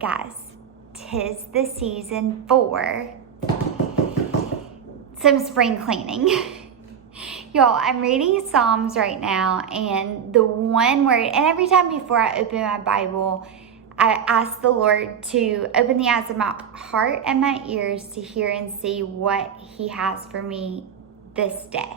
guys, 'tis the season for some spring cleaning. Y'all, I'm reading Psalms right now, and the one word, and every time before I open my Bible, I ask the Lord to open the eyes of my heart and my ears to hear and see what He has for me this day.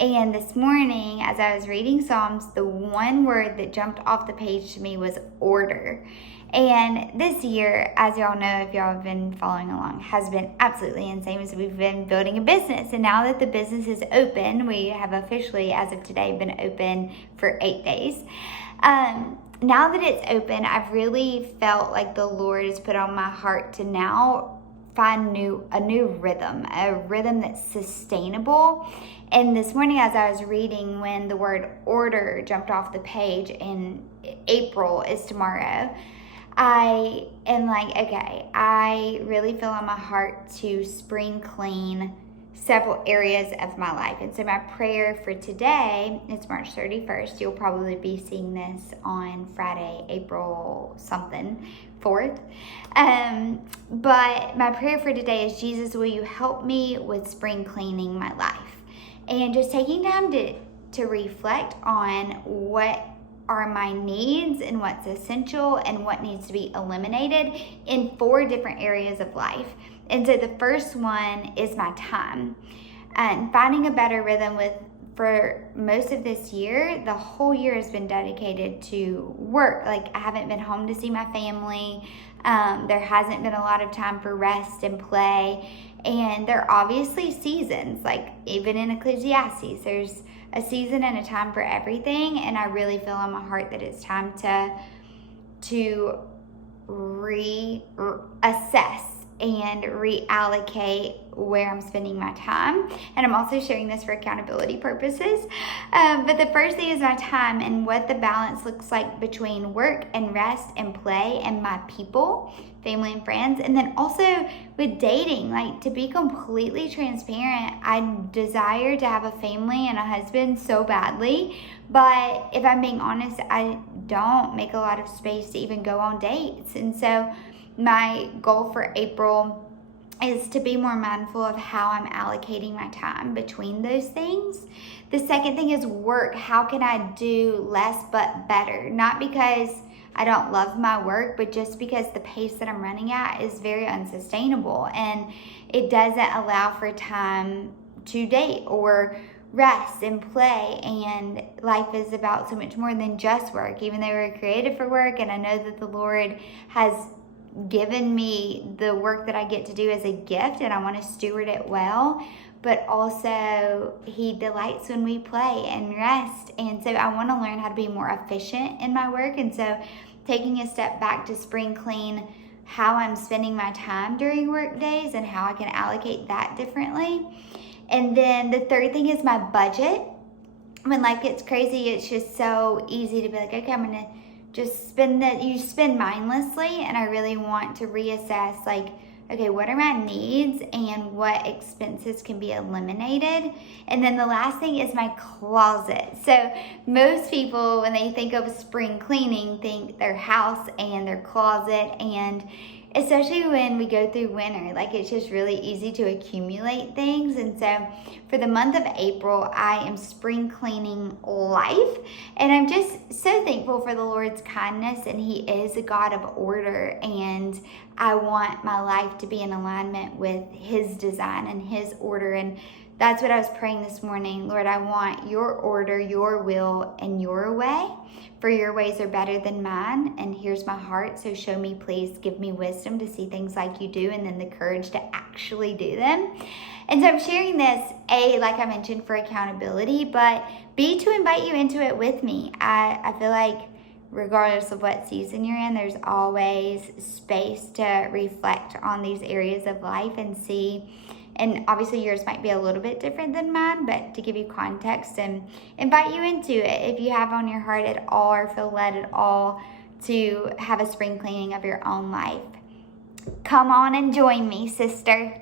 And this morning, as I was reading Psalms, the one word that jumped off the page to me was order. And this year, as y'all know, if y'all have been following along, has been absolutely insane as we've been building a business. And now that the business is open, we have officially, as of today, been open for 8 days. Now that it's open, I've really felt like the Lord has put on my heart to now find a new rhythm, a rhythm that's sustainable. And this morning, as I was reading, when the word order jumped off the page, and April is tomorrow, I am like, okay, I really feel on my heart to spring clean several areas of my life. And so my prayer for today, it's March 31st. You'll probably be seeing this on Friday, April something, 4th. But my prayer for today is, Jesus, will you help me with spring cleaning my life? And just taking time to reflect on what are my needs and what's essential and what needs to be eliminated in 4 different areas of life. And so the first one is my time, and finding a better rhythm for most of this year. The whole year has been dedicated to work. Like, I haven't been home to see my family. There hasn't been a lot of time for rest and play. And there are obviously seasons, like even in Ecclesiastes, there's a season and a time for everything. And I really feel in my heart that it's time to reassess and reallocate where I'm spending my time. And I'm also sharing this for accountability purposes. But the first thing is my time, and what the balance looks like between work and rest and play and my people, family and friends. And then also with dating, like, to be completely transparent, I desire to have a family and a husband so badly. But if I'm being honest, I don't make a lot of space to even go on dates. And so my goal for April is to be more mindful of how I'm allocating my time between those things. The second thing is work. How can I do less but better? Not because I don't love my work, but just because the pace that I'm running at is very unsustainable, and it doesn't allow for time to date or rest and play. And life is about so much more than just work, even though we're created for work. And I know that the Lord has given me the work that I get to do as a gift, and I want to steward it well. But also, He delights when we play and rest. And so I want to learn how to be more efficient in my work. And so taking a step back to spring clean how I'm spending my time during work days and how I can allocate that differently. And then the third thing is my budget. When life gets crazy, it's just so easy to be like, okay, I'm going to just you spend mindlessly. And I really want to reassess, like, okay, what are my needs and what expenses can be eliminated? And then the last thing is my closet. So most people, when they think of spring cleaning, think their house and their closet. And especially when we go through winter, like, it's just really easy to accumulate things. And so for the month of April, I am spring cleaning life. And I'm just so thankful for the Lord's kindness, and He is a God of order. And I want my life to be in alignment with His design and His order. And that's what I was praying this morning. Lord, I want your order, your will, and your way. For your ways are better than mine, and here's my heart. So show me, please. Give me wisdom to see things like you do, and then the courage to actually do them. And so I'm sharing this, A, like I mentioned, for accountability, but B, to invite you into it with me. I feel like regardless of what season you're in, there's always space to reflect on these areas of life and see. And obviously yours might be a little bit different than mine, but to give you context and invite you into it if you have on your heart at all or feel led at all to have a spring cleaning of your own life. Come on and join me, sister.